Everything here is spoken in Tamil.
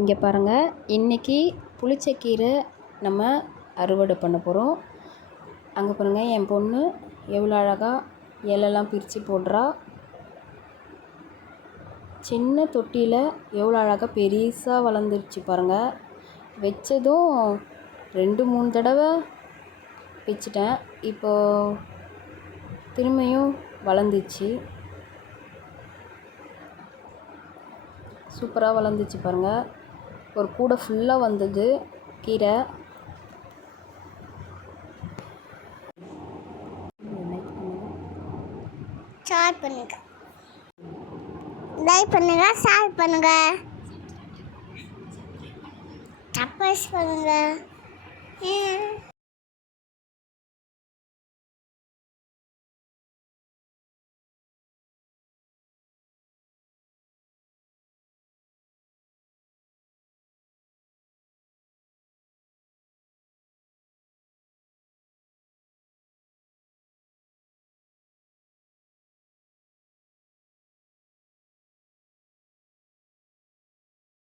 இங்கே பாருங்கள், இன்றைக்கி புளிச்சக்கீரை நம்ம அறுவடை பண்ண போகிறோம். அங்கே பாருங்கள், என் பொண்ணு எவ்வளோ அழகாக இலெல்லாம் பிரித்து போடுறா. சின்ன தொட்டியில் எவ்வளோ அழகாக பெருசாக வளர்ந்துருச்சு பாருங்கள். வச்சதும் 2-3 தடவை வச்சிட்டேன். இப்போது திரும்பியும் வளர்ந்துச்சு. சூப்பராக வளர்ந்துச்சு பாருங்கள். ஒரு கூடை ஃபுல்லாக வந்தது கீரை. ஷேர் பண்ணுங்க, லைக் பண்ணுங்க, ஷேர் பண்ணுங்க, சப்ஸ்கிரைப் பண்ணுங்க.